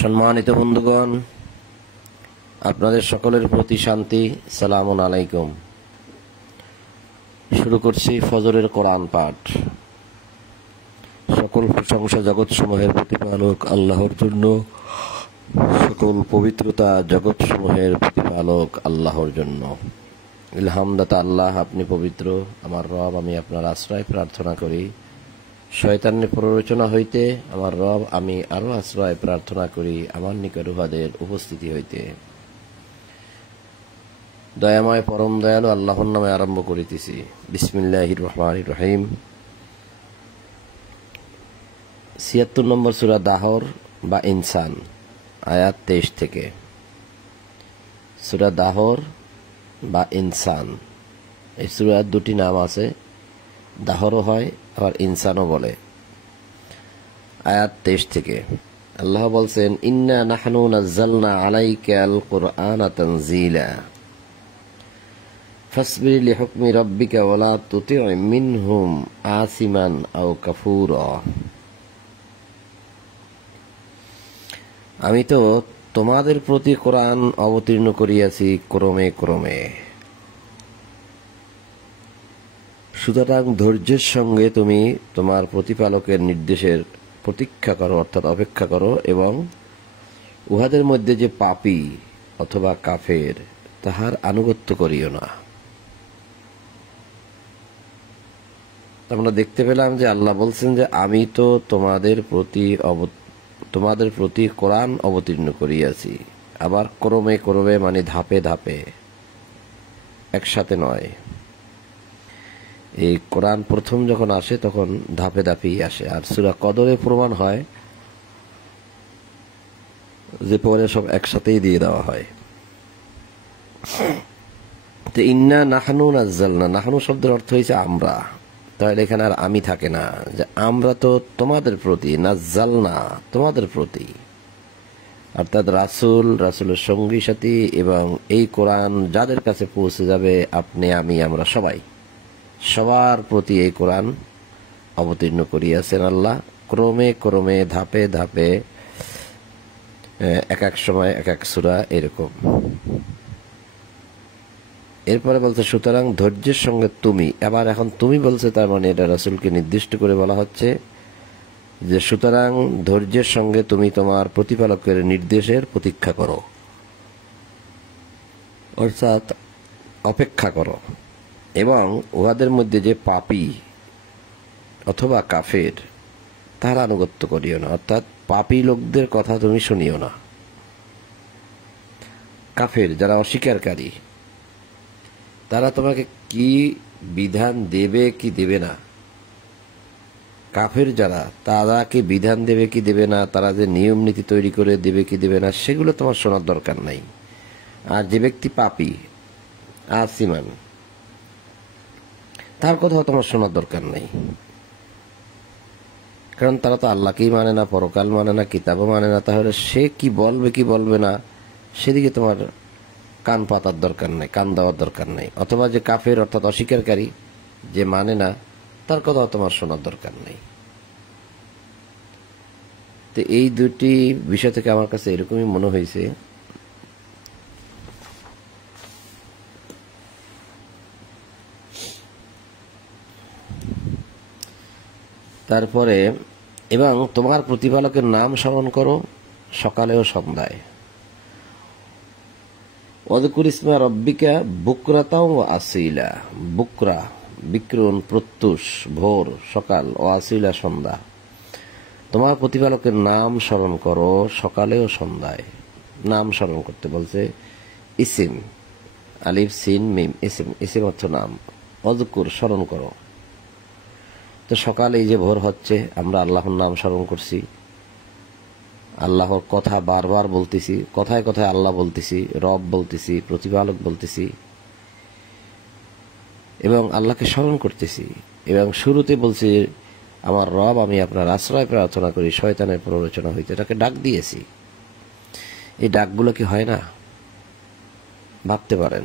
সম্মানিত বন্ধুগণ, আপনাদের সকলের প্রতি শান্তি। সালামুন আলাইকুম। শুরু করছি ফজরের কোরআন পাঠ। সকল প্রশংসা জগৎসমূহের প্রতিপালক আল্লাহর জন্য, সকল পবিত্রতা জগৎসমূহের প্রতিপালক আল্লাহর জন্য। ইলহামদাতা আল্লাহ, আপনি পবিত্র। আমার রব, আমি আপনার আশ্রয় প্রার্থনা করি শয়তানের প্ররোচনা হইতে। আমার রব, আমি আরো আশ্রয় প্রার্থনা করি আমার নিকট উহাদের উপস্থিতি হইতে। দয়াময় পরম দয়ালু আল্লাহর নামে আরম্ভ করিতেছি। বিসমিল্লাহির রহমানির রহিম। ৭৬ নম্বর সূরা দাহর বা ইনসান, আয়াত ২৩ থেকে। সূরা দাহর বা ইনসান, এই সূরার দুটি নাম আছে, দাহরও হয় আবার ইনসানও বলে। আয়াত ২৩ থেকে আল্লাহ বলছেন, ইন্না নাহনু নাজ্জালনা আলাইকাল কুরআনা তানজিলা ফাসবির লিহুকমি রাব্বিকা ওয়ালা তুতি' মিনহুম আসিমান আও কাফুরা। আমি তো তোমাদের প্রতি কোরআন অবতীর্ণ করিয়াছি ক্রমে ক্রমে, সুতরাং ধৈর্যের সঙ্গে তুমি তোমার প্রতিপালকের নির্দেশের প্রতীক্ষা করো, অর্থাৎ অপেক্ষা করো, এবং উহাদের মধ্যে যে পাপী অথবা কাফের তাহার আনুগত্য করিও না। আমরা দেখতে পেলাম যে আল্লাহ বলছেন যে আমি তো তোমাদের প্রতি কোরআন অবতীর্ণ করিয়াছি। আবার ক্রমে ক্রমে মানে ধাপে ধাপে, একসাথে নয়। এই কোরআন প্রথম যখন আসে তখন ধাপে ধাপেই আসে। আর সূরা কদরে প্রমাণ হয় যে পরে সব একসাথেই দিয়ে দেওয়া হয়। তো ইন্না নাহনু নাজ্জালনা, নাহনু শব্দের অর্থ হয়েছে আমরা। তাহলে এখানে আর আমি থাকে না, যে আমরা তো তোমাদের প্রতি, নাজ্জালনা তোমাদের প্রতি, অর্থাৎ রাসূল, রাসূলের সঙ্গী সাথী এবং এই কোরআন যাদের কাছে পৌঁছে যাবে, আপনি, আমি, আমরা সবাই, সবার প্রতি এই কোরআন অবতীর্ণ করিয়াছেন আল্লাহ ক্রমে ক্রমে, ধাপে ধাপে, এক এক সময় এক এক সূরা এরকম। এরপরে বলছে সুতরাং ধৈর্যের সঙ্গে তুমি, আবার এখন তুমি বলছে, তার মানে এটা রাসূলকে নির্দিষ্ট করে বলা হচ্ছে যে সুতরাং ধৈর্যের সঙ্গে তুমি তোমার প্রতিপালকের নির্দেশের প্রতীক্ষা করো, অর্থাৎ অপেক্ষা করো, এবং উহাদের মধ্যে যে পাপী অথবা কাফের তার আনুগত্য করিও না, অর্থাৎ পাপী লোকদের কথা তুমি শুনিও না। কাফের যারা অস্বীকারী, তারা তোমাকে কি বিধান দেবে কি দেবে না, কাফের যারা, তারা কি বিধান দেবে কি দেবে না, তারা যে নিয়ম নীতি তৈরি করে দেবে কি দেবে না, সেগুলো তোমার শোনার দরকার নাই। আর যে ব্যক্তি পাপী, আসিমান, তার কথাও তোমার শোনার দরকার নাই, কারণ তারা তো আল্লাহকেই মানে না, পরকাল মানে না, কিতাবও মানে না। তাহলে সে কি বলবে কি বলবে না, সেদিকে তোমার কান পাতার দরকার নাই, কান দেওয়ার দরকার নাই। অথবা যে কাফের অর্থাৎ অস্বীকারী, যে মানে না, তার কথাও তোমার শোনার দরকার নাই। তো এই দুটি বিষয় থেকে আমার কাছে এরকমই মনে হয়েছে। তারপরে এবং তোমার প্রতিপালকের নাম স্মরণ করো সকালে ও সন্ধ্যায়। ওয়াযকুর ইসমা রাব্বিকা বুকরাতাও ওয়া আসিলা, বুকরা বিক্রণ প্রত্যুষ ভোর সকাল, ও আসিলা সন্ধ্যা। তোমার প্রতিপালকের নাম স্মরণ করো সকালে ও সন্ধ্যায়। নাম স্মরণ করতে বলছে, ইসিম, আলিফ সিন মিম, ইসিম, ইসিম অর্থ নাম, ওয়াযকুর স্মরণ করো। তো সকালে এই যে ভোর হচ্ছে, আমরা আল্লাহর নাম স্মরণ করছি, আল্লাহর কথা বারবার বলতেছি, কথায় কথায় আল্লাহ বলতেছি, রব বলতেছি, প্রতিপালক বলতেছি, এবং আল্লাহকে স্মরণ করতেছি। এবং শুরুতে বলছি, আমার রব, আমি আপনার আশ্রয় প্রার্থনা করি শয়তানের প্ররোচনা হইতে। এটাকে ডাক দিয়েছি। এই ডাকগুলো কি হয় না? ভাবতে পারেন।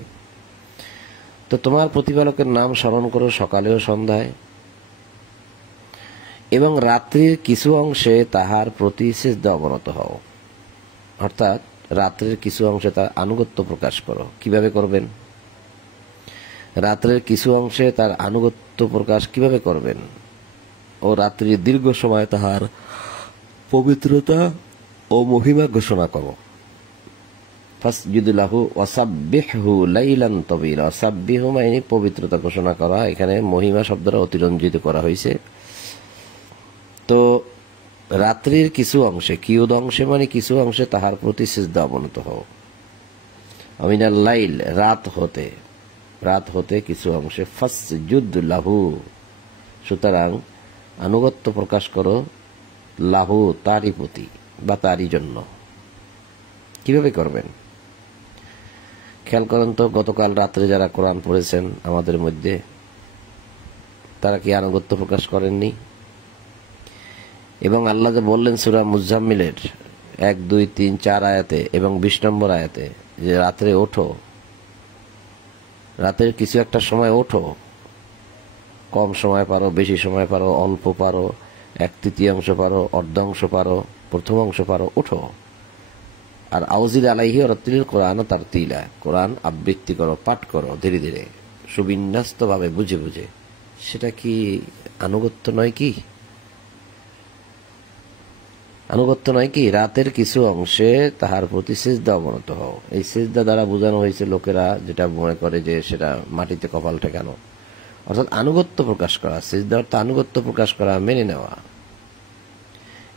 তো তোমার প্রতিপালকের নাম স্মরণ করো সকালে ও সন্ধ্যায়, এবং রাত্রির কিছু অংশে তাহার প্রতি সিজদা অবনত হও। অর্থাৎ রাত্রের কিছু অংশে তার আনুগত্য প্রকাশ করো। কিভাবে করবেন? রাত্রের কিছু অংশে তার আনুগত্য প্রকাশ কিভাবে করবেন? ও রাত্রির দীর্ঘ সময় তাহার পবিত্রতা ও মহিমা ঘোষণা করো। ফাসজুদ লাহু ওয়াসাব্বিহহু লাইলান তাওয়িলা। ওয়াসাব্বিহু মানে পবিত্রতা ঘোষণা করা, এখানে মহিমা শব্দটা অতিরঞ্জিত করা হয়েছে। তো রাত্রির কিছু অংশে, কিয়দ অংশে মানে কিছু অংশে, তাহার প্রতি সিজদা অবনত হও। আমিনাল লাইল, রাত হতে কিছু অংশে, ফাসজুদ লাহু, সুতরাং আনুগত্য প্রকাশ করো, লাহু তারই প্রতি বা তারই জন্য। কিভাবে করবেন? খেয়াল করেন তো, গতকাল রাত্রে যারা কোরআন পড়েছেন আমাদের মধ্যে, তারা কি আনুগত্য প্রকাশ করেননি? এবং আল্লাহ যে বললেন সূরা মুজাম্মিলের 1, 2, 3, 4 আয়াতে এবং 20 নম্বর আয়াতে যে রাত্রে ওঠো, রাতের কিছু একটা সময় ওঠো, কম সময় পারো, বেশি সময় পারো, অল্প পারো, 1/3 পারো, অর্ধাংশ পারো, প্রথম অংশ পারো, ওঠো। আর আউজিদ আলাইহি রাত্তিল কোরআন তারতিলা, কোরআন আবৃত্তি করো, পাঠ করো ধীরে ধীরে, সুবিন্যস্ত ভাবে, বুঝে বুঝে। সেটা কি আনুগত্য নয় কি? আনুগত্য নয় কি? রাতের কিছু অংশে তাহার প্রতি সিজদা অবনত হও। এই সিজদা দ্বারা বোঝানো হয়েছে লোকেরা যেটা মনে করে যে সেটা মাটিতে কপাল ঠেকানো, অর্থাৎ আনুগত্য প্রকাশ করা। সিজদা অর্থ আনুগত্য প্রকাশ করা, মেনে নেওয়া,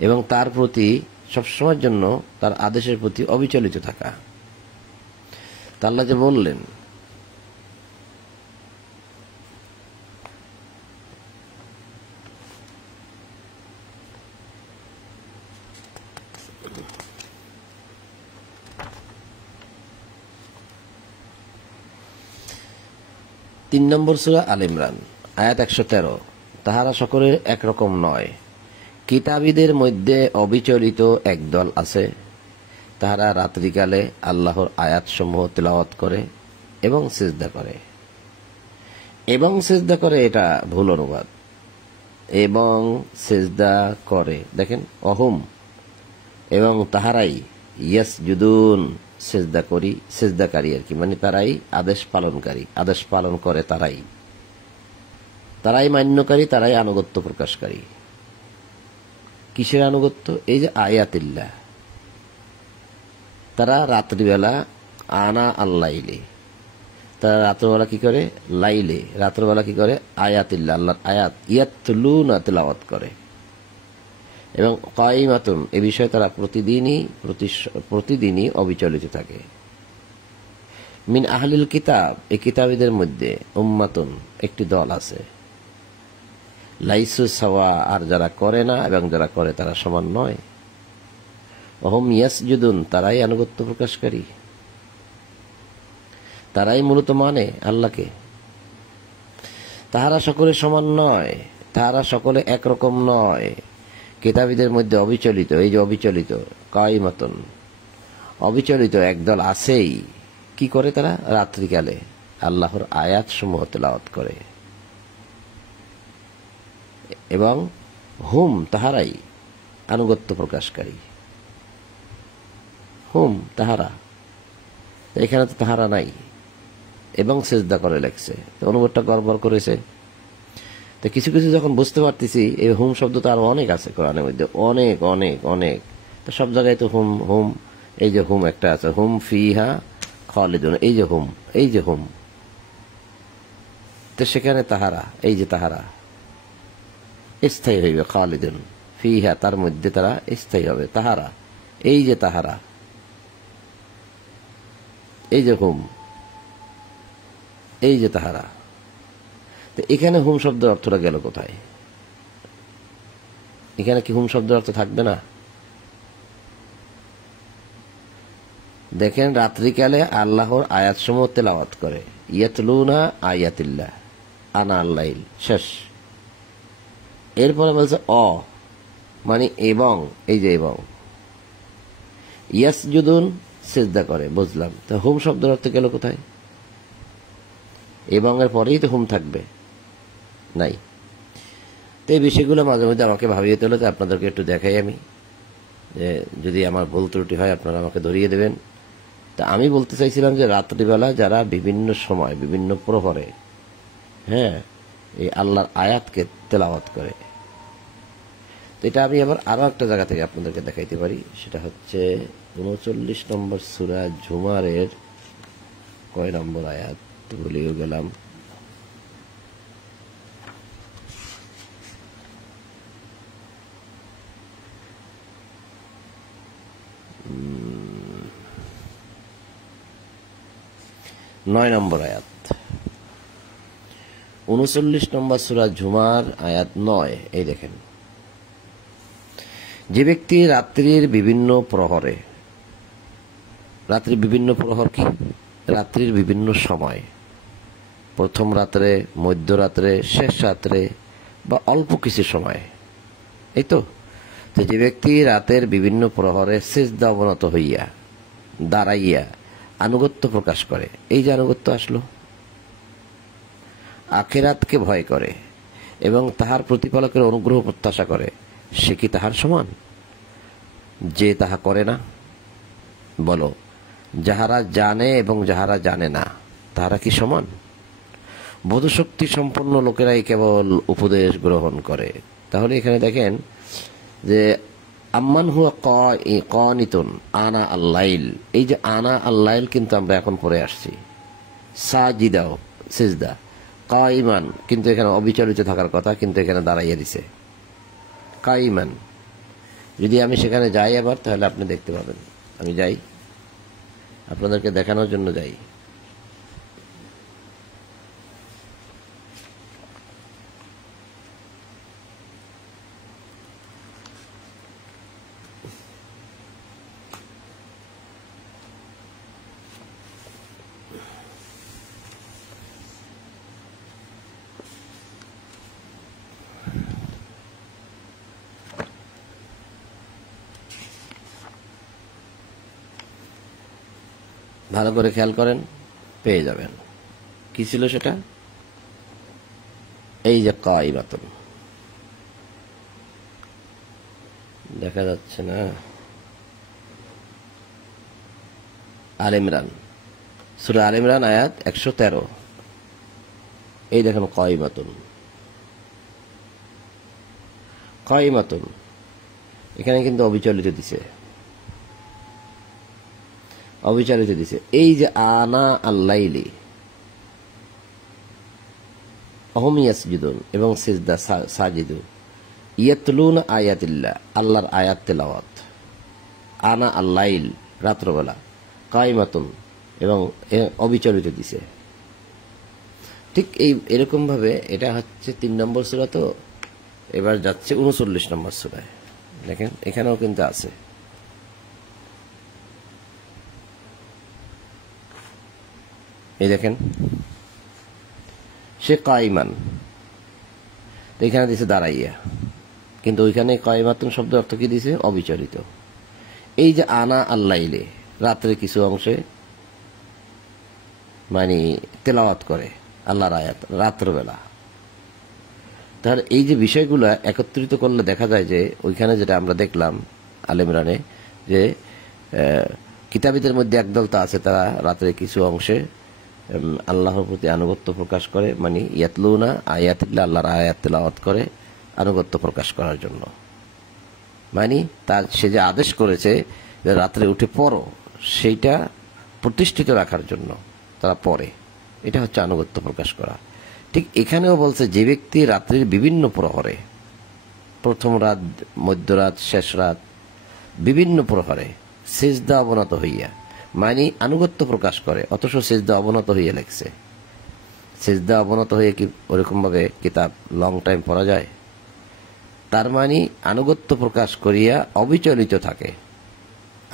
এবং তার প্রতি সবসময়ের জন্য তার আদেশের প্রতি অবিচলিত থাকা। তা আল্লাহ যে বললেন, তিন নম্বর সূরা আল ইমরান আয়াত 113, তাহারা সকলে একরকম নয়, কিতাবীদের মধ্যে অবিচলিত একদল আছে, তাহারা রাত্রিকালে আল্লাহর আয়াতসমূহ তেলাওয়াত করে এবং সিজদা করে। এবং সিজদা করে এটা ভুল অনুবাদ। এবং সিজদা করে, দেখেন অহুম, এবং তাহারাই ইয়াসজুদুন সিজদা করি, সিজদাকারী আর কি, মানে তারাই আদেশ পালনকারী, আদেশ পালন করে তারাই মান্যকারী, তারাই আনুগত্য প্রকাশকারী। কিসের আনুগত্য? এই যে আয়াতিল্লাহ। তারা রাত্রিবেলা আনা আল্লাইলে, তারা রাত্রবেলা কি করে? লাইলে, রাত্রবেলা কি করে? আয়াতিল্লাহ, আল্লাহর আয়াত ইয়াতলুনা তিলাওয়াত করে। এবং কাইমাতুন, এ বিষয়ে তারা প্রতিদিনই অবিচলিত থাকে। মিন আহলিল কিতাব, এই কিতাবীদের মধ্যে উম্মাতুন, একটি দল আছে, লাইসু সাওয়া, আর যারা করে না এবং যারা করে তারা সমান নয়। ওহুম ইয়াসজুদুন, তারাই আনুগত্য প্রকাশকারী, তারাই মূলত মানে আল্লাহকে। তাহারা সকলে সমান নয়, তাহারা সকলে একরকম নয়। কিতাবীদের মধ্যে অবিচলিত, এই যে অবিচলিত, কাইমাতুন, অবিচলিত একদল আছেই। কি করে তারা? রাত্রিকালে আল্লাহর আয়াত সমূহ তেলাওয়াত করে। এবং হুম, তাহারাই আনুগত্য প্রকাশকারী। হুম, তাহারা, এখানে তো তাহারা নাই, এবং সিজদা করে লেখছে, তো অনুবাদটা গড়বড় করেছে। তো কিছু কিছু যখন বুঝতে পারতেছি, এই হুম শব্দ তো আরো অনেক আছে কোরআনের মধ্যে, অনেক অনেক অনেক। তো সব জায়গায় তো হুম হুম, এই যে হুম একটা আছে, হুম ফিহা খালিদুন, এই যে হুম, এই যে হুম, তো সেখানে তাহারা, এই যে তাহারা স্থায়ী হইবে, খালিদুন ফিহা, তার মধ্যে তারা স্থায়ী হবে। তাহারা, এই যে তাহারা, এই যে হুম, এই যে তাহারা। তো এখানে হুম শব্দের অর্থটা গেল কোথায়? এখানে কি হুম শব্দের অর্থ থাকবে না? দেখেন, রাত্রিকালে আল্লাহর আয়াতসমূহ তেলাওয়াত করে, ইয়াতলুনা আয়াতিল্লাহ আনা আল্লাইল, শেষ। এরপরে বলছে মানে এবং, এই যে এবং, ইয়াসজুদুন সিজদা করে, বুঝলাম। তো হুম শব্দের অর্থ গেল কোথায়? এবং এর পরেই তো হুম থাকবে, নাই। তো এই বিষয়গুলো মাঝে মধ্যে আমাকে ভাবিয়ে তোলে, যে আপনাদেরকে একটু দেখাই আমি, যে যদি আমার ভুল ত্রুটি হয় আপনারা আমাকে ধরিয়ে দেবেন। তা আমি বলতে চাইছিলাম যে রাত্রিবেলা যারা বিভিন্ন সময় বিভিন্ন প্রহরে, হ্যাঁ, এই আল্লাহর আয়াতকে তেলাওয়াত করে, তো এটা আমি আবার আরো একটা জায়গা থেকে আপনাদেরকে দেখাইতে পারি। সেটা হচ্ছে 39 নম্বর সূরা ঝুমারের কয় নম্বর আয়াত ভুলেও গেলাম, নয় নম্বর আয়াত, 39 নম্বর সূরা ঝুমার আয়াত 9। এই দেখেন, যে ব্যক্তি রাত্রির বিভিন্ন প্রহরে, রাত্রির বিভিন্ন প্রহর কি? রাত্রির বিভিন্ন সময়, প্রথম রাত্রে, মধ্যরাত্রে, শেষ রাত্রে, বা অল্প কিছু সময়, এই তো। তো যে ব্যক্তি রাতের বিভিন্ন প্রহরে সিজদা অবনত হইয়া, দাঁড়াইয়া আনুগত্য প্রকাশ করে, এই যে আনুগত্য আসলো, আখিরাতকে ভয় করে এবং তাহার প্রতিপালকের অনুগ্রহ প্রত্যাশা করে, সে কি তাহার সমান? যে তাহা করে না? বলো, যাহারা জানে এবং যাহারা জানে না, তাহারা কি সমান? বোধশক্তি সম্পন্ন লোকেরাই কেবল উপদেশ গ্রহণ করে। তাহলে এখানে দেখেন যে আম্মান হুয়া কানিতুন আনা আল্লাইল, এই যে আনা আল্লাইল কিন্তু আমরা এখন পড়ে আসছি, সাজিদাও সিজদা, কাইমান কিন্তু এখানে অবিচলিত থাকার কথা, কিন্তু এখানে দাঁড়াইয়া দিছে কাইমান। যদি আমি সেখানে যাই আবার, তাহলে আপনি দেখতে পাবেন। আমি যাই, আপনাদেরকে দেখানোর জন্য যাই। ভালো করে খেয়াল করেন, পেয়ে যাবেন। কি ছিল সেটা? এই যে কাইমাতুন, দেখা যাচ্ছে না? আল ইমরান, সূরা আল ইমরান আয়াত 113। এই দেখেন কাইমাতুন, কাইমাতুন এখানে কিন্তু অবিচলিত দিছে, অবিচলিত দিছে। এই যে আনা আল্লাইলি অহম ইয়াসজুদুন এবং সিজদা সাজিদু ইয়াতলুনা আয়াতিল্লাহ, আল্লাহর আয়াত তেলাওয়াত। আনা আল্লাইল, রাত্রবেলা। কাইমাতুন এবং অবিচলিত দিছে। ঠিক এরকম ভাবে এটা হচ্ছে 3 নম্বর সূরা। তো এবার যাচ্ছে 39 নম্বর সূরায়। দেখেন এখানেও কিন্তু আছে। এই দেখেন সে কাইমান, এখানে দিছে দাঁড়াইয়া, কিন্তু ওইখানে কাইমাতুন শব্দ অর্থ কি দিছে? অবিচলিত। এই যে আনা আল্লাইলে, রাত্রে কিছু অংশে মানে তেলাওয়াত করে আল্লাহর আয়াত রাত্রবেলা। তাহলে এই যে বিষয়গুলো একত্রিত করলে দেখা যায় যে ওইখানে যেটা আমরা দেখলাম আল ইমরানে, যে কিতাবীদের মধ্যে একদল তা আছে, তারা রাত্রে কিছু অংশে আল্লাহর প্রতি আনুগত্য প্রকাশ করে, মানে ইয়াতলুনা আয়াতিল্লাহ, আল্লাহর আয়াত তেলাওয়াত করে আনুগত্য প্রকাশ করার জন্য। মানে তার সে যে আদেশ করেছে যে রাত্রে উঠে পড়ো, সেইটা প্রতিষ্ঠিত রাখার জন্য তারা পড়ে। এটা হচ্ছে আনুগত্য প্রকাশ করা। ঠিক এখানেও বলছে যে ব্যক্তি রাত্রির বিভিন্ন প্রহরে, প্রথম রাত, মধ্যরাত, শেষ রাত, বিভিন্ন প্রহরে সিজদা অবনত হইয়া, মানে আনুগত্য প্রকাশ করে, অথচ সিজদা অবনত হইয়া লেগছে। সিজদা অবনত হয়ে কি ওরকম ভাবে কিতাব লং টাইম পড়া যায়? তার মানে আনুগত্য প্রকাশ করিয়া অবিচলিত থাকে,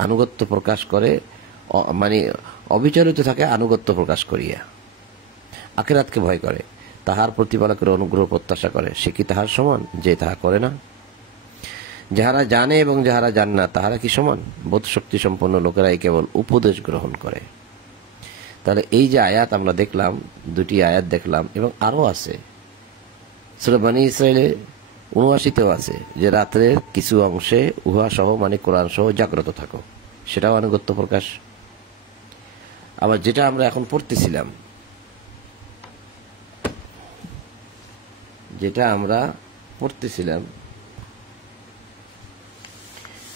আনুগত্য প্রকাশ করে, মানে অবিচলিত থাকে আনুগত্য প্রকাশ করিয়া। আখিরাতকে ভয় করে, তাহার প্রতিপালকের অনুগ্রহ প্রত্যাশা করে। সে কি তাহার সমান যে তাহা করে না? যাহারা জানে এবং যাহারা জানে না তাহারা কি সমান? বোধ শক্তি সম্পন্ন লোকেরাই কেবল উপদেশ গ্রহণ করে। তাহলে এই যে আয়াত আমরা দেখলাম, 2টি আয়াত দেখলাম, এবং আরো আছে সূরা বনী ইসরাঈলে ৭৯তেও আছে যে রাত্রের কিছু অংশে উহা সহ, মানে কোরআন সহ জাগ্রত থাকো, সেটাও আনুগত্য প্রকাশ। আবার যেটা আমরা এখন পড়তেছিলাম,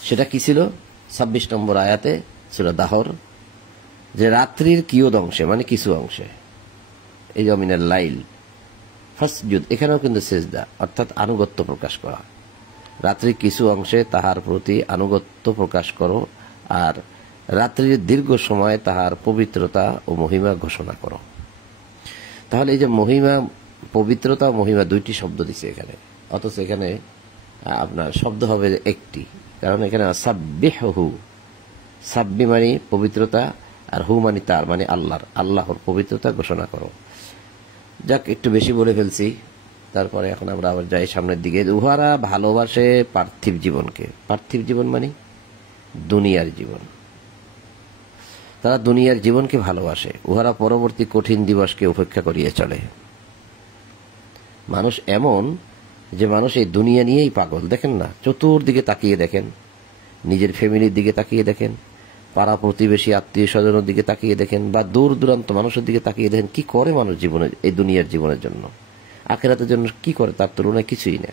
সেটা কি ছিল? 26 নম্বর আয়াতে সূরা দাহর, যে রাত্রির কিয়দ অংশে, মানে কিছু অংশে, এই যে মিনাল লাইল ফাসজুদ, এখানেও কিন্তু সিজদা, অর্থাৎ আনুগত্য প্রকাশ করা। রাত্রির কিছু অংশে তাহার প্রতি আনুগত্য প্রকাশ করো, আর রাত্রির দীর্ঘ সময় তাহার পবিত্রতা ও মহিমা ঘোষণা করো। তাহলে এই যে মহিমা, পবিত্রতা ও মহিমা 2টি শব্দ দিছে এখানে, অথচ এখানে আপনার শব্দ হবে একটি, কারণ এখানে সাব্বিহু, সাব্বি মানে পবিত্রতা, আর হু মানে তার, মানে আল্লাহর পবিত্রতা ঘোষণা করো। যাক, একটু বেশি বলে ফেলছি, তারপরে এখন আমরা আবার যাই সামনের দিকে। উহারা ভালোবাসে পার্থিব জীবনকে। পার্থিব জীবন মানে দুনিয়ার জীবন। তারা দুনিয়ার জীবনকে ভালোবাসে। উহারা পরবর্তী কঠিন দিবসকে উপেক্ষা করিয়া চলে। মানুষ এমন যে মানুষ এই দুনিয়া নিয়েই পাগল। দেখেন না, চতুর্দিকে তাকিয়ে দেখেন, নিজের ফ্যামিলির দিকে তাকিয়ে দেখেন, পাড়া প্রতিবেশী আত্মীয় স্বজনের দিকে তাকিয়ে দেখেন, বা দূর দূরান্ত মানুষের দিকে তাকিয়ে দেখেন, কি করে মানুষ জীবনে, এই দুনিয়ার জীবনের জন্য, আখিরাতের জন্য কি করে, তার তুলনায় কিছুই না।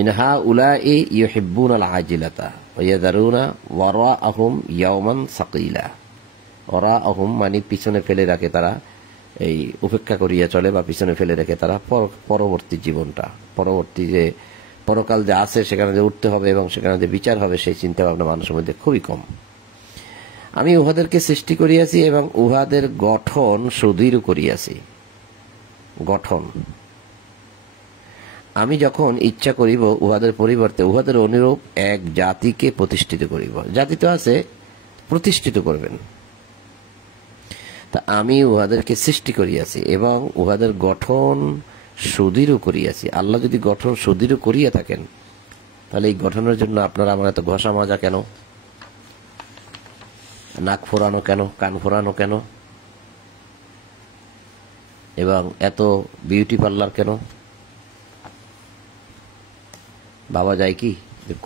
ইন হাউলাই ইউহিব্বুনাল আজিলাতা ওয়া ইয়াযারুনা ওয়ারাআহুম ইয়াওমান সাকিলা। ওয়ারাআহুম মানে পিছনে ফেলে রাখে তারা, এই উপেক্ষা করিয়া চলে বা পিছনে ফেলে রেখে তারা পরবর্তী জীবনটা, পরবর্তী যে পরকাল যে আছে, সেখানে যে উঠতে হবে এবং সেখানে যে বিচার হবে, সেই চিন্তা ভাবনা মানুষের মধ্যে খুবই কম। আমি উহাদেরকে সৃষ্টি করিয়াছি এবং উহাদের গঠন সুদৃঢ় করিয়াছি। গঠন, আমি যখন ইচ্ছা করিব উহাদের পরিবর্তে উহাদের অনুরূপ এক জাতিকে প্রতিষ্ঠিত করিব। জাতি তো আছে, প্রতিষ্ঠিত করবেন। তা আমি উহাদেরকে সৃষ্টি করিয়াছি এবং উহাদের গঠন সুদৃঢ় করিয়াছি। আল্লাহ যদি গঠন সুদৃঢ় করিয়া থাকেন, তাহলে এই গঠনের জন্য আপনারা আমার এত ঘষা মাজা কেন? নাক ফোরানো কেন, কান ফোরানো কেন, এবং এত বিউটি পার্লার কেন? ভাবা যায় কি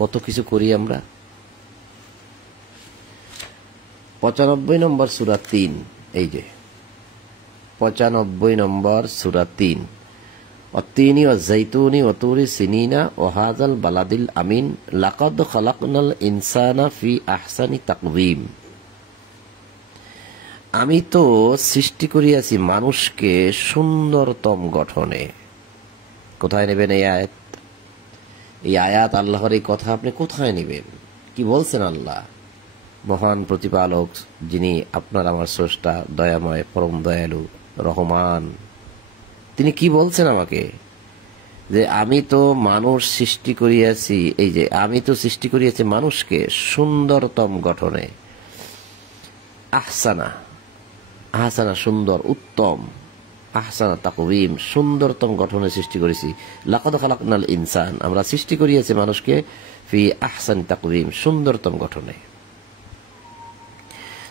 কত কিছু করি আমরা? 95 নম্বর সূরা 3, এই যে 95 নম্বর সূরা 3, অত্তিনি ওয়াজ্জাইতুনি ওয়াতুরি সিনিনা ওয়াহাযাল বালাদিল আমিন লাকাদ খালাকনাল ইনসানা ফি আহসানি তাকওয়িম। আমি তো সৃষ্টি করিয়াছি মানুষকে সুন্দরতম গঠনে। কোথায় নেবেন এই আয়াত? এই আয়াত, আল্লাহর এই কথা আপনি কোথায় নেবেন? কি বলছেন আল্লাহ? মহান প্রতিপালক, যিনি আপনার আমার স্রষ্টা, দয়াময়, পরম দয়ালু, রহমান, তিনি কি বলছেন আমাকে? যে আমি তো মানুষ সৃষ্টি করিয়াছি, এই যে আমি তো সৃষ্টি করিয়াছি মানুষকে সুন্দরতম গঠনে। আহসানা, আহসানা সুন্দর, উত্তম, আহসানা তাকওয়িম সুন্দরতম গঠনে সৃষ্টি করেছি। লাকাদ খালাকনাল ইনসান, আমরা সৃষ্টি করিয়াছি মানুষকে ফি আহসানি তাকওয়িম সুন্দরতম গঠনে।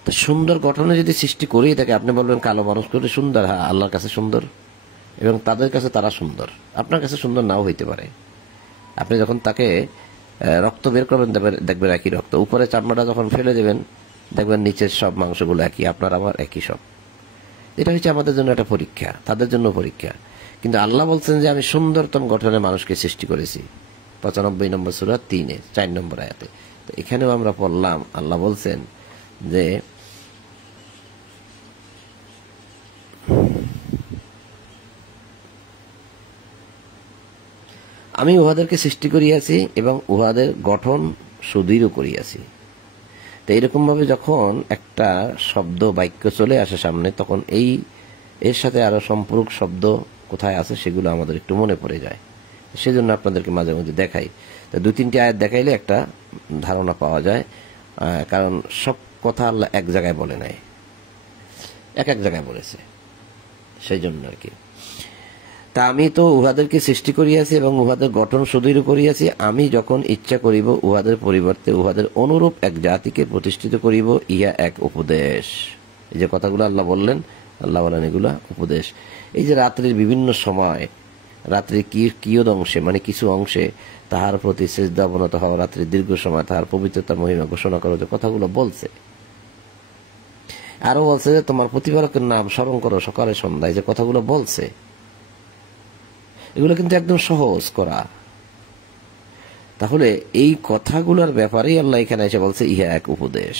তো সুন্দর গঠনে যদি সৃষ্টি করেই থাকে, আপনি বলবেন কালো মানুষ করে সুন্দর, হ্যাঁ আল্লাহর কাছে সুন্দর এবং তাদের কাছে তারা সুন্দর, আপনার কাছে সুন্দর নাও হইতে পারে। আপনি যখন তাকে রক্ত বের করবেন দেখবেন একই রক্ত, উপরে চামড়াটা যখন ফেলে দেবেন দেখবেন নিচের সব মাংসগুলো একই, আপনার আমার একই সব। এটা হচ্ছে আমাদের জন্য একটা পরীক্ষা, তাদের জন্য পরীক্ষা। কিন্তু আল্লাহ বলছেন যে আমি সুন্দরতম গঠনে মানুষকে সৃষ্টি করেছি। 95 নম্বর সূরা 3 4 নম্বর আয়াতে। তো এখানেও আমরা পড়লাম আল্লাহ বলছেন যে আমি উহাদেরকে সৃষ্টি করিয়াছি এবং উহাদের গঠন সুদৃঢ় করিয়াছি। তো এইরকম ভাবে যখন একটা শব্দ বাক্য চলে আসে সামনে, তখন এর সাথে আরো সম্পূরক শব্দ কোথায় আছে সেগুলো আমাদের একটু মনে পড়ে যায়। সেজন্য আপনাদেরকে মাঝে মাঝে দেখাই। তো 2-3টি আয়াত দেখাইলে একটা ধারণা পাওয়া যায়, কারণ সব কথা আল্লাহ এক জায়গায় বলে নাই, এক জায়গায় বলেছে, সেই জন্য আর কি। তা আমি তো উহাদেরকে সৃষ্টি করিয়াছি এবং উহাদের গঠন সুদৃঢ় করিয়াছি। আমি যখন ইচ্ছা করিব উহাদের পরিবর্তে উহাদের অনুরূপ এক জাতিকে প্রতিষ্ঠিত করিব, ইহা এক উপদেশ। এই যে কথাগুলো আল্লাহ বললেন, আল্লাহ বলেন এগুলা উপদেশ। এই যে রাত্রির বিভিন্ন সময়, রাত্রির কিয়দ অংশে মানে কিছু অংশে তাহার প্রতি সিজদা অবনত হওয়া, রাত্রির দীর্ঘ সময় তাহার পবিত্রতা মহিমা ঘোষণা করো, যে কথাগুলো বলছে। আরো বলছে যে তোমার প্রতিপালকের নাম স্মরণ করো সকালে সন্ধ্যায়, যে কথাগুলো বলছে এগুলো কিন্তু একদম সহজ করা। তাহলে এই কথাগুলোর ব্যাপারেই আল্লাহ এখানে এসে বলছে ইহা এক উপদেশ,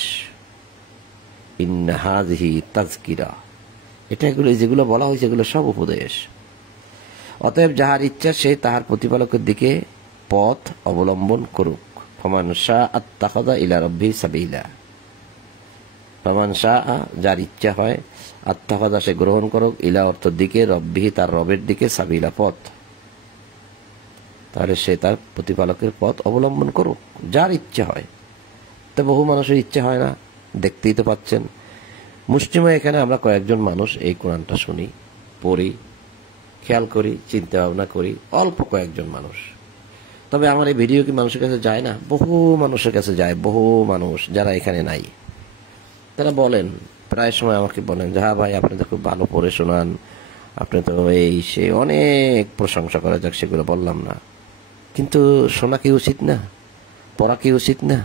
ইন্না হাযিহি তাযকিরা। এটা এগুলো যেগুলো বলা হয়েছে এগুলো সব উপদেশ। অতএব যাহার ইচ্ছা সে তাহার প্রতিপালকের দিকে পথ অবলম্বন করুক। ফামান শাআ আত্তাখাযা ইলা রাব্বিহি সাবিলা। ফামান শাআ, যার ইচ্ছা হয়, আত্তাখাযা সে গ্রহণ করুক, ইলা অর্থ দিকে, রব্বিহি তার রবের দিকে, সাবিলা পথ, তাহলে সে তার প্রতিপালকের পথ অবলম্বন করুক, যার ইচ্ছা হয়। তো বহু মানুষের ইচ্ছা হয় না, দেখতেই তো পাচ্ছেন। মুষ্টিময় এখানে আমরা কয়েকজন মানুষ এই কোরআনটা শুনি, পড়ি, খেয়াল করি, চিন্তা ভাবনা করি, অল্প কয়েকজন মানুষ। তবে আমার এই ভিডিও কি মানুষের কাছে যায় না? বহু মানুষের কাছে যায়, বহু মানুষ যারা এখানে নাই। তারা বলেন, প্রায় সময় আমাকে বলেন যে হ্যাঁ ভাই আপনি তো খুব ভালো পড়ে শোনান, আপনি তো এই সে অনেক প্রশংসা করা যাক, সেগুলো বললাম না, কিন্তু শোনা কি উচিত না? পড়া কি উচিত না?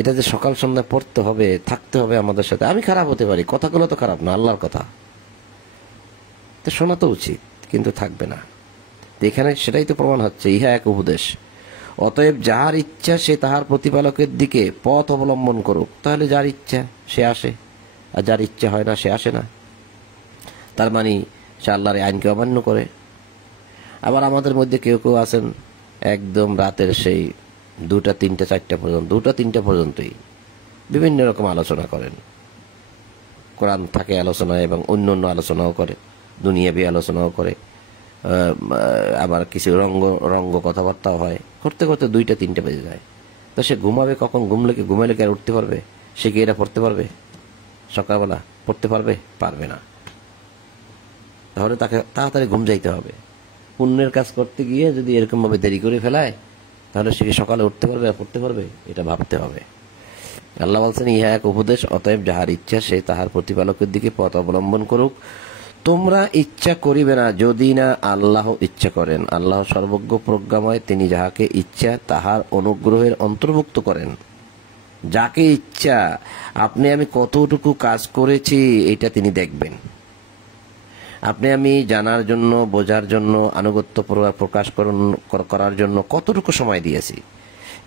এটা যে সকাল সন্ধ্যা পড়তে হবে, থাকতে হবে আমাদের সাথে। আমি খারাপ হতে পারি, কথাগুলো তো খারাপ না, আল্লাহর কথা, তো শোনা তো উচিত, কিন্তু থাকবে না। এখানে সেটাই তো প্রমাণ হচ্ছে, ইহা এক উপদেশ। অতএব যাহার ইচ্ছা সে তাহার প্রতিপালকের দিকে পথ অবলম্বন করুক। তাহলে যার ইচ্ছা সে আসে, আর যার ইচ্ছা হয় না সে আসে না। তার মানে সে আল্লাহর আইনকে অমান্য করে। আবার আমাদের মধ্যে কেউ কেউ আছেন একদম রাতের সেই 2টা 3টা 4টা পর্যন্ত, 2টা 3টা পর্যন্তই বিভিন্ন রকম আলোচনা করেন। কোরআন থাকে আলোচনা এবং অন্য অন্য আলোচনাও করে, দুনিয়াবি আলোচনাও করে, আবার কিছু রঙ্গ কথাবার্তাও হয়। করতে করতে 2টা 3টা বেজে যায়। তো সে ঘুমাবে কখন? ঘুমাইলে কি আর উঠতে পারবে? সে কি এটা পড়তে পারবে? সকালবেলা পড়তে পারবে? পারবে না। তাহলে তাকে তাড়াতাড়ি ঘুম যাইতে হবে। পুণ্যের কাজ করতে গিয়ে যদি এরকম ভাবে দেরি করে ফেলায়, তাহলে সে কি সকালে উঠতে পারবে আর পড়তে পারবে? এটা ভাবতে হবে। আল্লাহ বলছেন, ইহা এক উপদেশ, অতএব যাহার ইচ্ছা সে তাহার প্রতিপালকের দিকে পথ অবলম্বন করুক। তোমরা ইচ্ছা করিবে না যদি না আল্লাহ ইচ্ছা করেন। আল্লাহ সর্বজ্ঞ প্রজ্ঞাময়, তিনি যাহাকে ইচ্ছা তাহার অনুগ্রহের অন্তর্ভুক্ত করেন। যাকে ইচ্ছা আপনি আমি কতটুকু কাজ করেছি এটা তিনি দেখবেন। আপনি আমি জানার জন্য, বোঝার জন্য, আনুগত্য প্রকাশ করার জন্য কতটুকু সময় দিয়েছি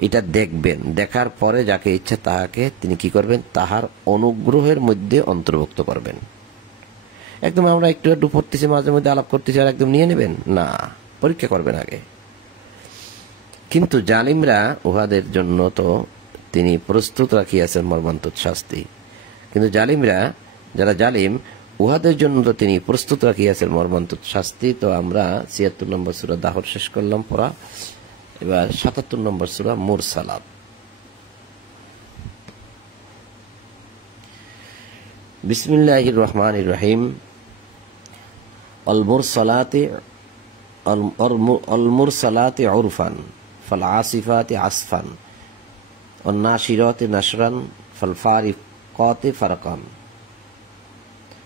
এটা দেখবেন। দেখার পরে যাকে ইচ্ছা তাহাকে তিনি কি করবেন? তাহার অনুগ্রহের মধ্যে অন্তর্ভুক্ত করবেন। একদম আমরা একটু একটু পড়তেছি, মাঝে মধ্যে আলাপ করতেছি, আর একদম নিয়ে নেবেন না, পরীক্ষা করবেন আগে। কিন্তু জালিমরা, উহাদের জন্য তো তিনি প্রস্তুত রাখিয়াছেন মর্মান্তিক শাস্তি। কিন্তু জালিমরা, যারা জালিম, উহাদের জন্য তো তিনি প্রস্তুত রাখিয়াছেন মর্মান্তিক শাস্তি। তো আমরা ৭৬ নম্বর সূরা দাহর শেষ করলাম পড়া। এবার ৭৭ নম্বর সূরা মুরসালাত। বিসমিল্লাহির রহমানির রহিম। অল মুরসালাতি উরফান ফাল আসিফাতি আসফান ওয়ান নাশিরাতি নাশরান ফাল ফারিকাতি ফারকান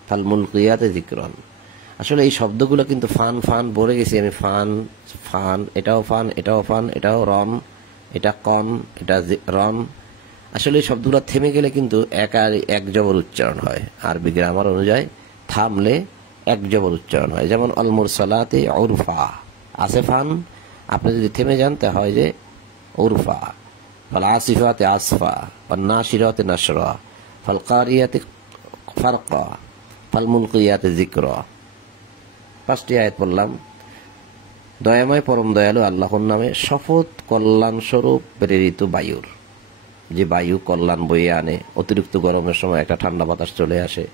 ফাল মুলকিয়াতি যিকরান। আসলে এই শব্দগুলো কিন্তু ফান ফান বলে গেছি আমি। ফান ফান, এটাও ফান, এটাও ফান, এটাও রন, এটা কন, এটা রন। আসলে এই শব্দগুলো থেমে গেলে কিন্তু এক জবর উচ্চারণ হয়। আরবি গ্রামার অনুযায়ী থামলে এক জবর উচ্চারণ হয়। যেমন আল মুরসালাতি উরফা, আছে ফান, আপনি যদি থেমে যান তা হয় যে উরফা। ফাল আসিফাতি আসফা, ওয়ান নাশিরাতি নাশরা, ফাল কারিয়াতি ফারকা, ফাল মুলকিয়াতি যিকরা। 5টি আয়াত পড়লাম। দয়াময় পরম দয়ালু আল্লাহর নামে শপথ, কল্যাণ স্বরূপ প্রেরিত বায়ুর। যে বায়ু কল্যাণ বয়ে আনে, অতিরিক্ত গরমের সময় একটা ঠান্ডা বাতাস চলে আসে,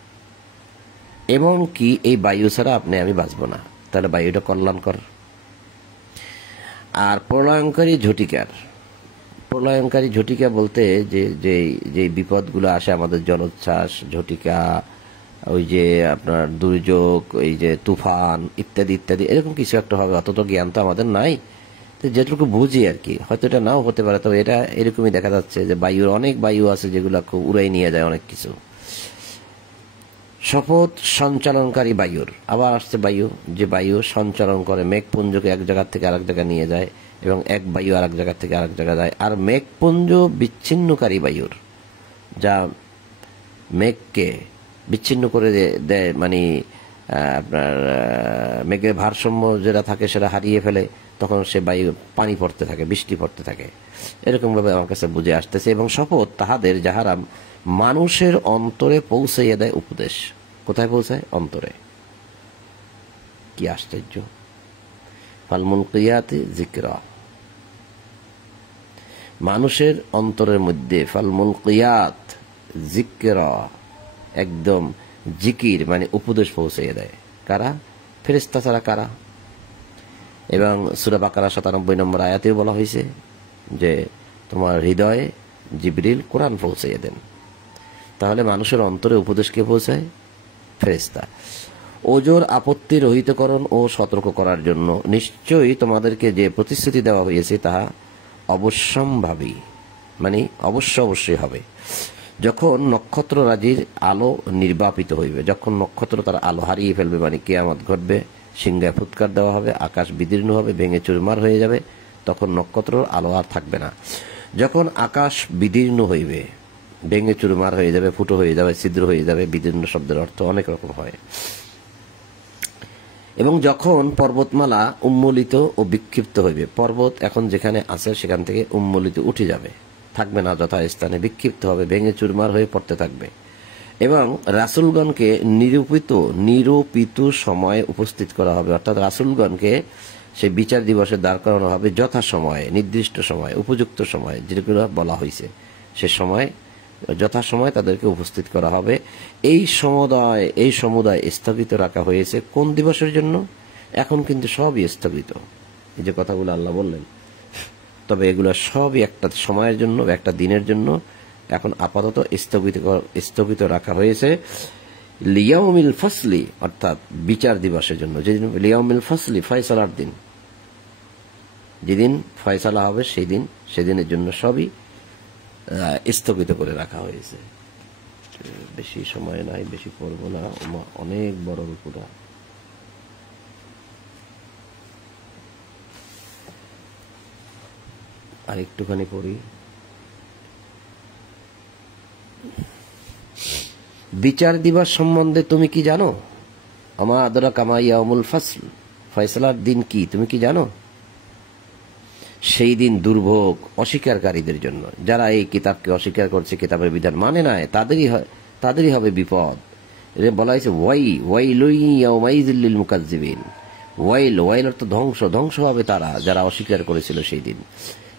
এবং কি এই বায়ু ছাড়া আপনি আমি বাঁচব না, তাহলে বায়ুটা কল্যাণকর। আর প্রলয়ঙ্কারী ঝটিকার। প্রলয়ঙ্কারী ঝটিকা বলতে যে বিপদগুলো আসে আমাদের, জলোচ্ছ্বাস, ঝটিকা, ওই যে আপনার দুর্যোগ, এই যে তুফান ইত্যাদি ইত্যাদি, এরকম কিছু একটা হবে। অত তো জ্ঞান তো আমাদের নাই, তো যেটুকু বুঝি আর কি। হয়তো এটা নাও হতে পারে, তবে এটা এরকমই দেখা যাচ্ছে যে বায়ুর অনেক বায়ু আছে যেগুলো খুব উড়াই নিয়ে যায় অনেক কিছু। শপথ সঞ্চালনকারী বায়ুর। আবার আসছে বায়ু, যে বায়ু সঞ্চালন করে, মেঘপুঞ্জকে এক জায়গা থেকে আরেক জায়গায় নিয়ে যায়, এবং এক বায়ু আরেক জায়গা থেকে আরেক জায়গায় যায়। আর মেঘপুঞ্জ বিচ্ছিন্নকারী বায়ুর, যা মেঘকে বিচ্ছিন্ন করে দেয়, মানে আপনার মেঘের ভারসাম্য যেটা থাকে সেটা হারিয়ে ফেলে, তখন সে বায়ু পানি পড়তে থাকে, বৃষ্টি পড়তে থাকে। এরকমভাবে আমার কাছে বুঝে আসতেছে। এবং শপথ তাহাদের যাহারা মানুষের অন্তরে পৌঁছাইয়া দেয় উপদেশ। কোথায় পৌঁছায়? অন্তরে। কি আশ্চর্য! ফাল মুলকিয়াতি যিকরা, মানুষের অন্তরের মধ্যে ফাল মুলকিয়াত যিকরা, একদম জিকির মানে উপদেশ পৌঁছাইয়া দেয়। কারা? ফেরেশতা ছাড়া কারা? এবং সূরা বাকারা ৯৭ নম্বর আয়াতেও বলা হয়েছে যে তোমার হৃদয়ে জিবরিল কোরআন পৌঁছাইয়া দেন। তাহলে মানুষের অন্তরে উপদেশ কে পৌঁছায়? ফেরেশতা। ওজোর আপত্তি রহিতকরণ ও সতর্ক করার জন্য নিশ্চয়ই তোমাদেরকে যে প্রতিশ্রুতি দেওয়া হয়েছে তাহা অবশ্যম্ভাবী, মানে অবশ্যই হবে। যখন নক্ষত্র রাজির আলো নির্বাপিত হইবে, যখন নক্ষত্র তার আলো হারিয়ে ফেলবে, মানে কিয়ামত ঘটবে, সিংহায় ফুৎকার দেওয়া হবে, আকাশ বিদীর্ণ হবে, ভেঙে চুরমার হয়ে যাবে, তখন নক্ষত্রর আলো আর থাকবে না। যখন আকাশ বিদীর্ণ হইবে, ভেঙে চুরমার হয়ে যাবে, ফুটো হয়ে যাবে, ছিদ্র হয়ে যাবে। বিদীর্ণ শব্দের অর্থ অনেক রকম হয়। এবং যখন পর্বতমালা উন্মূলিত ও বিক্ষিপ্ত হইবে, পর্বত এখন যেখানে আছে সেখান থেকে উন্মূলিত উঠে যাবে, থাকবে না যথাস্থানে, বিক্ষিপ্ত হবে, ভেঙে চুরমার হয়ে পড়তে থাকবে। এবং রাসূলগণকে নিরূপিত সময়ে উপস্থিত করা হবে, অর্থাৎ রাসূলগণকে সেই বিচার দিবসে দাঁড় করানো হবে যথাসময়ে, নির্দিষ্ট সময়ে, উপযুক্ত সময়ে, যেগুলো বলা হয়েছে সে সময়, যথাসময়ে তাদেরকে উপস্থিত করা হবে। এই সমুদায় স্থগিত রাখা হয়েছে কোন দিবসের জন্য? এখন কিন্তু সবই স্থগিত, এই যে কথাগুলো আল্লাহ বললেন, তবে এগুলো সবই একটা সময়ের জন্য, একটা দিনের জন্য এখন আপাতত স্থগিত রাখা হয়েছে। লিয়াউমিল ফাসলি, অর্থাৎ বিচার দিবসের জন্য, যেদিন লিয়াউমিল ফাসলি, ফয়সালার দিন, যেদিন ফয়সালা হবে সেদিনের জন্য সবই স্থগিত করে রাখা হয়েছে। বেশি সময় নাই, বেশি পড়বো না, অনেক বড় রূপটা। আর একটুখানি পড়ি। বিচার দিবস সম্বন্ধে তুমি কি জানো? আমা আদরা কামা ইয়াউমুল ফাসল, ফয়সালার দিন কি তুমি কি জানো? সেই দিন দুর্ভোগ অস্বীকারীদের জন্য। যারা এই কিতাবকে অস্বীকার করছে, কিতাবের বিধান মানে নাই, তাদেরই হবে বিপদ। বলা হয়েছে ওয়াইলুল মুকাজ্জিবিন। ওয়াইল অর্থ ধ্বংস, ধ্বংস হবে তারা যারা অস্বীকার করেছিল সেই দিন।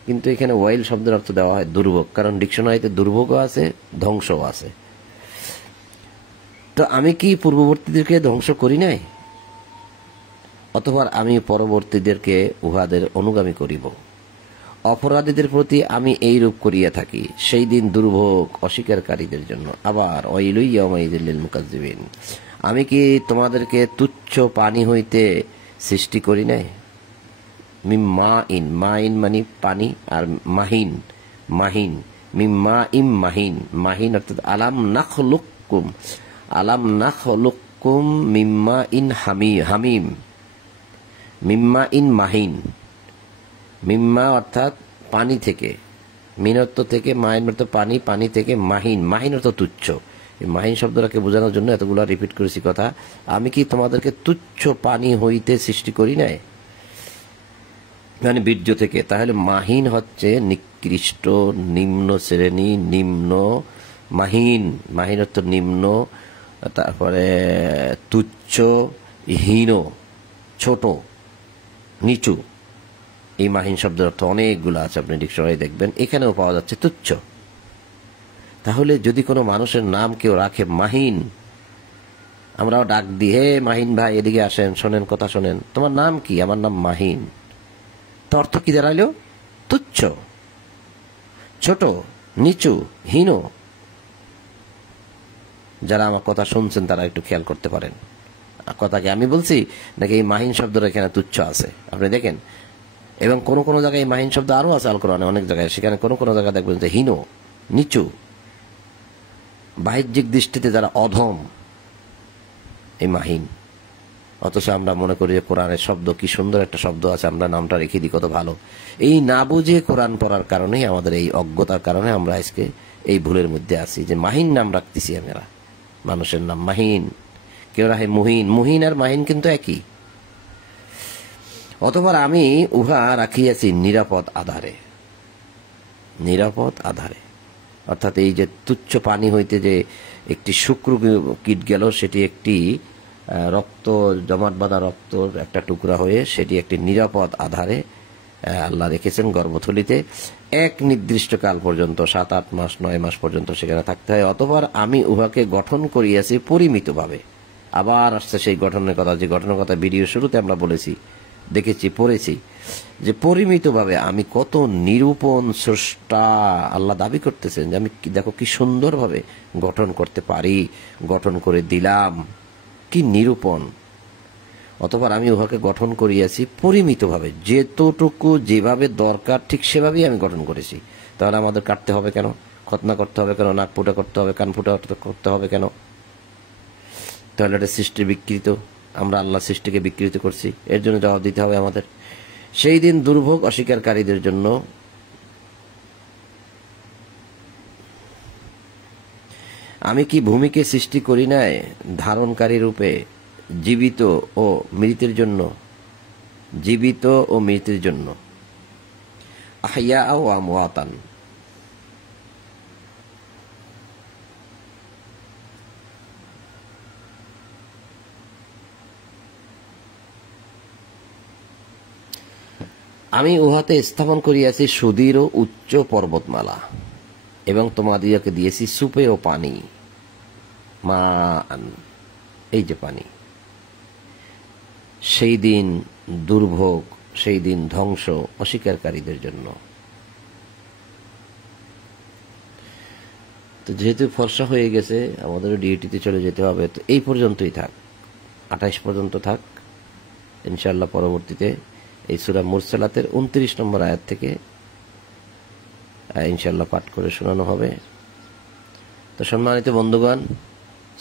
কিন্তু এখানে ওয়াইল শব্দের অর্থ দেওয়া হয় দুর্ভোগ, কারণ ডিকশনারিতে দুর্ভোগও আছে, ধ্বংসও আছে। তো আমি কি পূর্ববর্তীদেরকে ধ্বংস করি নাই? অথবা আমি পরবর্তীদেরকে উহাদের অনুগামী করিব। অপরাধীদের প্রতি আমি এই রূপ করিয়া থাকি, সেই দিন দুর্ভোগ অস্বীকারীদের জন্য। আবার ওয়াইলুল ইয়াউমাইযিল লিল মুকাজ্জিবিন, আমি কি তোমাদেরকে তুচ্ছ পানি হইতে সৃষ্টি করি নাই? মিম্মা ইন, মা ইন মানে পানি, আর মাহিন মাহিন, মিম্মা ইম মাহিন, মাহিন অর্থাৎ আলাম নাখলুকুম মিম্মা ইন হামিম, মিম্মা ইন মাহিন। মিম্মা অর্থাৎ পানি থেকে, মিনত্ব থেকে, মাহিন অর্থ পানি, পানি থেকে, মাহিন, মাহিন অর্থ তুচ্ছ। এই মাহিন শব্দটাকে বোঝানোর জন্য এতগুলো রিপিট করেছি কথা। আমি কি তোমাদেরকে তুচ্ছ পানি হইতে সৃষ্টি করি নাই, মানে বীর্য থেকে। তাহলে মাহিন হচ্ছে নিকৃষ্ট, নিম্ন শ্রেণী, নিম্ন। মাহিন, মাহিন অর্থ নিম্ন, তারপরে তুচ্ছ, হীন, ছোট, নিচু। এই মাহিন শব্দের অর্থ অনেকগুলো আছে, আপনি ডিকশনারি দেখবেন, এখানেও পাওয়া যাচ্ছে তুচ্ছ। তাহলে যদি কোনো মানুষের নাম কেউ রাখে মাহিন, আমরাও ডাক দিই, হে মাহিন ভাই এদিকে আসেন, শোনেন, কথা শোনেন, তোমার নাম কি? আমার নাম মাহিন। তো অর্থ কি দাঁড়াইল? তুচ্ছ, ছোট, নিচু, হীন। যারা আমার কথা শুনছেন তারা একটু খেয়াল করতে পারেন, কথাকে আমি বলছি নাকি এই মাহিন শব্দটা এখানে তুচ্ছ আছে, আপনি দেখেন। এবং কোন কোন জায়গায় মাহিন শব্দ আরো আছে আল কোরআনে অনেক জায়গায়, সেখানে কোন কোন জায়গায় দেখবেন যে হীন, নিচু, বাহ্যিক দৃষ্টিতে যারা অধম, এই মাহিন। অথচ আমরা মনে করি যে কোরআনের শব্দ কি সুন্দর একটা শব্দ আছে, আমরা নামটা রেখে দিই, কত ভালো। এই না বুঝে কোরআন পড়ার কারণেই, আমাদের এই অজ্ঞতার কারণে আমরা আজকে এই ভুলের মধ্যে আছি, যে মাহিন নাম রাখতেছি আমরা। মানুষের নাম মাহিন, কেউ রাখে মুহিন। মুহিন আর মাহিন কিন্তু একই। অথবা আমি উহা রাখিয়াছি নিরাপদ আধারে, নিরাপদ আধারে অর্থাৎ এই যে তুচ্ছ পানি হইতে যে একটি শুক্র কীট গেল, সেটি একটি রক্ত, জমাট বাঁধা রক্তর একটা টুকরা হয়ে সেটি একটি নিরাপদ আধারে আল্লাহ রেখেছেন গর্ভথলিতে। এক নির্দিষ্ট কাল পর্যন্ত, 7, 8 মাস, 9 মাস পর্যন্ত সেখানে থাকতে হয়। অথবা আমি উহাকে গঠন করিয়াছি পরিমিতভাবে। আবার আসছে সেই গঠনের কথা, যে গঠনের কথা ভিডিও শুরুতে আমরা বলেছি, দেখেছি, পড়েছি, যে পরিমিতভাবে আমি কত নিরূপণ স্রষ্টা আল্লাহ দাবি করতেছেন, যে আমি দেখো কি সুন্দরভাবে গঠন করতে পারি, গঠন করে দিলাম, কি নিরূপণ। অথবা আমি উহাকে গঠন করিয়াছি পরিমিতভাবে, যেতটুকু যেভাবে দরকার ঠিক সেভাবেই আমি গঠন করেছি। তাহলে আমাদের কাটতে হবে কেন, খতনা করতে হবে কেন, নাক ফুটা করতে হবে, কান ফুটা করতে হবে কেন? তাহলে এটা সৃষ্টি বিকৃত, আমরা আল্লাহ সৃষ্টিকে বিকৃত করছি, এর জন্য জবাব দিতে হবে আমাদের। সেই দিন দুর্ভোগ অস্বীকারীদের জন্য। আমি কি ভূমিকে সৃষ্টি করি নাই ধারণকারী রূপে, জীবিত ও মৃতের জন্য, জীবিত ও মৃতের জন্য। আহইয়া ও আমওয়াতান, আমি উহাতে স্থাপন করিয়াছি সুদীর ও উচ্চ পর্বতমালা, এবং তোমাদিগকে দিয়েছি সুপে ও পানি, মান, এই যে পানি। সেই দিন দুর্ভোগ, সেই দিন ধ্বংস অস্বীকারীদের জন্য। তো যেহেতু ফর্সা হয়ে গেছে, আমাদের ডিউটিতে চলে যেতে হবে, তো এই পর্যন্তই থাক, 28 পর্যন্ত থাক। ইনশাআল্লাহ পরবর্তীতে এই সূরা মুরসালাতের 29 নম্বর আয়াত থেকে ইনশাআল্লাহ পাঠ করে শোনানো হবে। তো সম্মানিত বন্ধুগণ,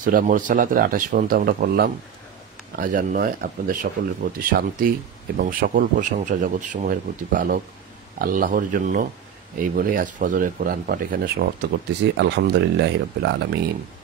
সূরা মুরসালাতের 28 পর্যন্ত আমরা পড়লাম। আজ আর নয়, আপনাদের সকলের প্রতি শান্তি এবং সকল প্রশংসা জগৎসমূহের প্রতিপালক আল্লাহর জন্য। এই বলে আজ ফজরের কোরআন পাঠ এখানে সমাপ্ত করতেছি। আলহামদুলিল্লাহি রাব্বিল আলামিন।